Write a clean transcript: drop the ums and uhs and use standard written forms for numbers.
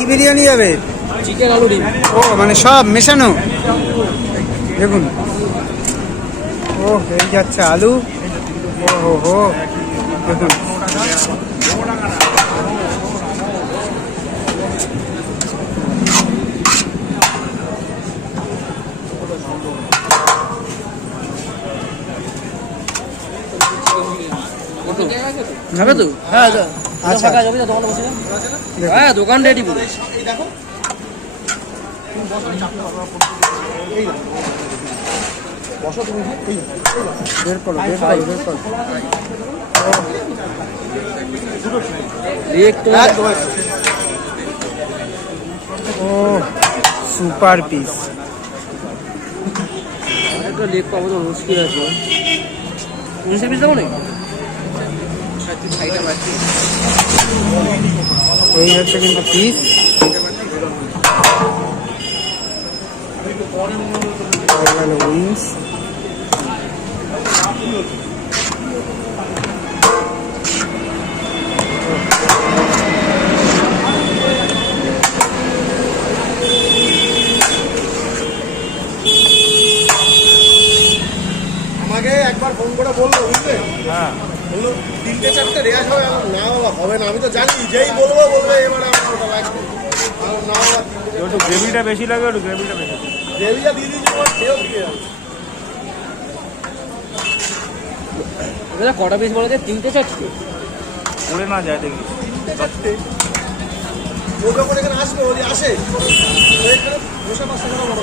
কি বিরিয়ানি যাবে? চিকেন আলু ডিম। ও মানে সব মেশানো। দেখুন, ও এই যাচ্ছে আলু। ও হো হো, দেখুন খাবে তো? হ্যাঁ আচ্ছা হ্যাঁ, দোকান রেডি পুরো। বের করো বের করো বের করো। ও সুপার পিস। একটা লেগ পাবো তো মুশকিল আছে। 19 পিস দেবো নাকি? এই হচ্ছে কিন্তু পিস। উইংস। আমাকে একবার ফোন করে বললো, বুঝলে? হ্যাঁ বললো 3-4টে রেয়াজ হবে। না বাবা হবে না, আমি তো জানি যেই বলবো বলবে এবার আমার ওটা লাগবে। না বাবা, একটু গ্রেভিটা বেশি লাগে, একটু গ্রেভিটা বেশি। গ্রেভিটা দিয়ে দিচ্ছি, আমার খেয়েও দিয়ে যাবে। কটা পিস বলে যে 3-4টে পড়ে না যায় দেখি। 3-4টে ও যখন এখানে আসবে, ওই আসে এখানে বসে 500 টাকা বড়